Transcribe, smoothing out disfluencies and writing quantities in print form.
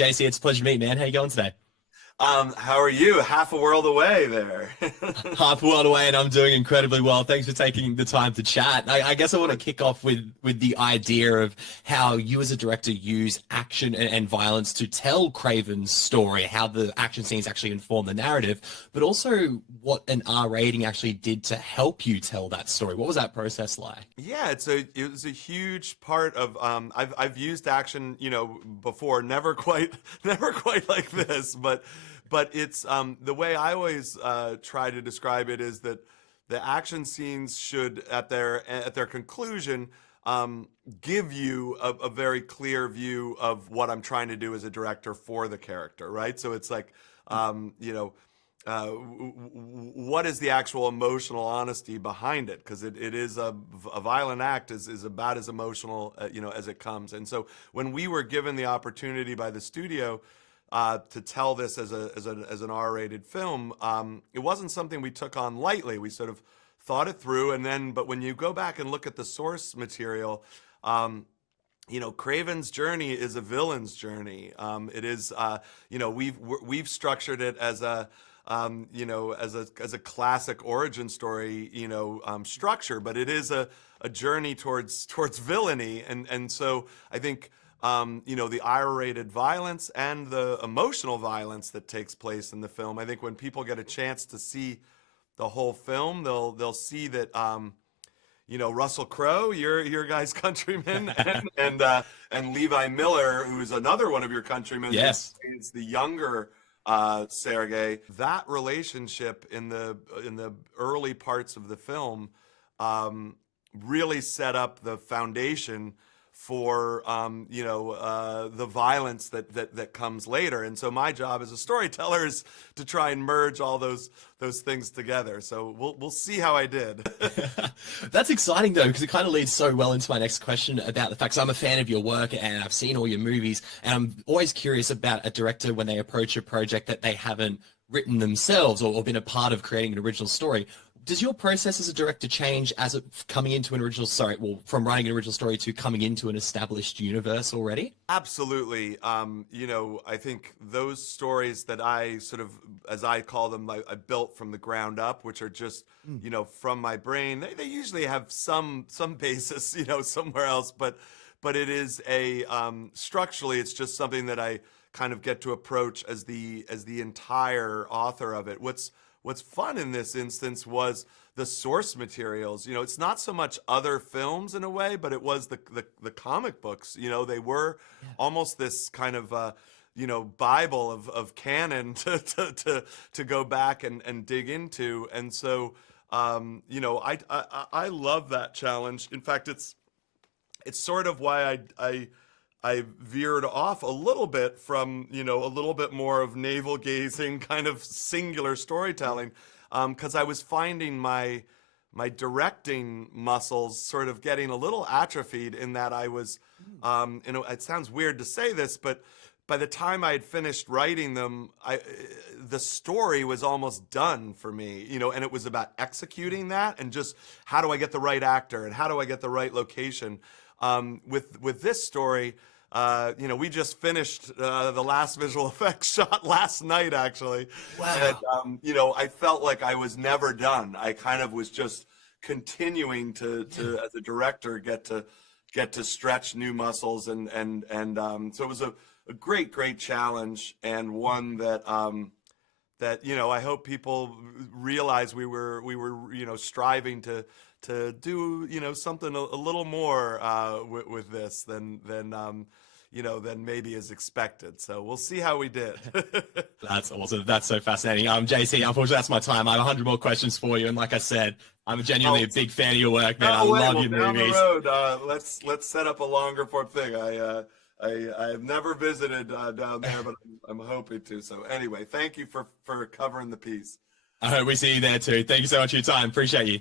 JC, it's a pleasure to meet you, man. How you going today? How are you? Half a world away there. Half a world away, and I'm doing incredibly well. Thanks for taking the time to chat. I guess I want to kick off with the idea of how you as a director use action and violence to tell Craven's story, how the action scenes actually inform the narrative, but also what an R rating actually did to help you tell that story. What was that process like? Yeah, it was a huge part of I've used action, before, never quite never quite like this, but it's the way I always try to describe it is that the action scenes should at their conclusion give you a very clear view of what I'm trying to do as a director for the character, right? So it's like what is the actual emotional honesty behind it? Because it is a violent act is about as emotional as it comes. And so when we were given the opportunity by the studio to tell this as an R-rated film, it wasn't something we took on lightly. We sort of thought it through, but when you go back and look at the source material, Craven's journey is a villain's journey. It is, we've structured it as as a classic origin story, structure, but it is a journey towards villainy, and so I think the R-rated violence and the emotional violence that takes place in the film. I think when people get a chance to see the whole film, they'll see that Russell Crowe, your guy's countryman, and Levi Miller, who's another one of your countrymen, Yes, is the younger Sergey. That relationship in the early parts of the film really set up the foundation for the violence that comes later. And so my job as a storyteller is to try and merge all those things together. So we'll see how I did. that's exciting though, because it kind of leads so well into my next question about the fact I'm a fan of your work and I've seen all your movies, and I'm always curious about a director when they approach a project that they haven't written themselves or been a part of creating an original story. Does your process as a director change as it coming into an original story, from writing an original story to coming into an established universe already? Absolutely. I think those stories that I sort of, as I call them, I built from the ground up, which are just, from my brain. They usually have some basis, somewhere else, but it is structurally, it's just something that I kind of get to approach as the entire author of it. What's fun in this instance was the source materials. It's not so much other films in a way, but it was the comic books. They were almost this kind of Bible of canon to go back and dig into. And so I love that challenge. In fact, it's sort of why I veered off a little bit from, a little bit more of navel gazing kind of singular storytelling, because I was finding my directing muscles sort of getting a little atrophied in that I was, it sounds weird to say this, but by the time I had finished writing them, the story was almost done for me, and it was about executing that and just how do I get the right actor and how do I get the right location. With this story, we just finished the last visual effects shot last night, actually. Wow. And I felt like I was never done. I kind of was just continuing to as a director get to stretch new muscles, and so it was a great challenge, and one that I hope people realize we were striving to do something a little more with this than maybe is expected. So we'll see how we did. That's awesome. That's so fascinating. JC, unfortunately, that's my time. I have 100 more questions for you. And like I said, I'm genuinely a big fan of your work, man. I love your down movies. the road, let's set up a longer form thing. I have never visited down there, but I'm hoping to. So anyway, thank you for covering the piece. I hope we see you there too. Thank you so much for your time. Appreciate you.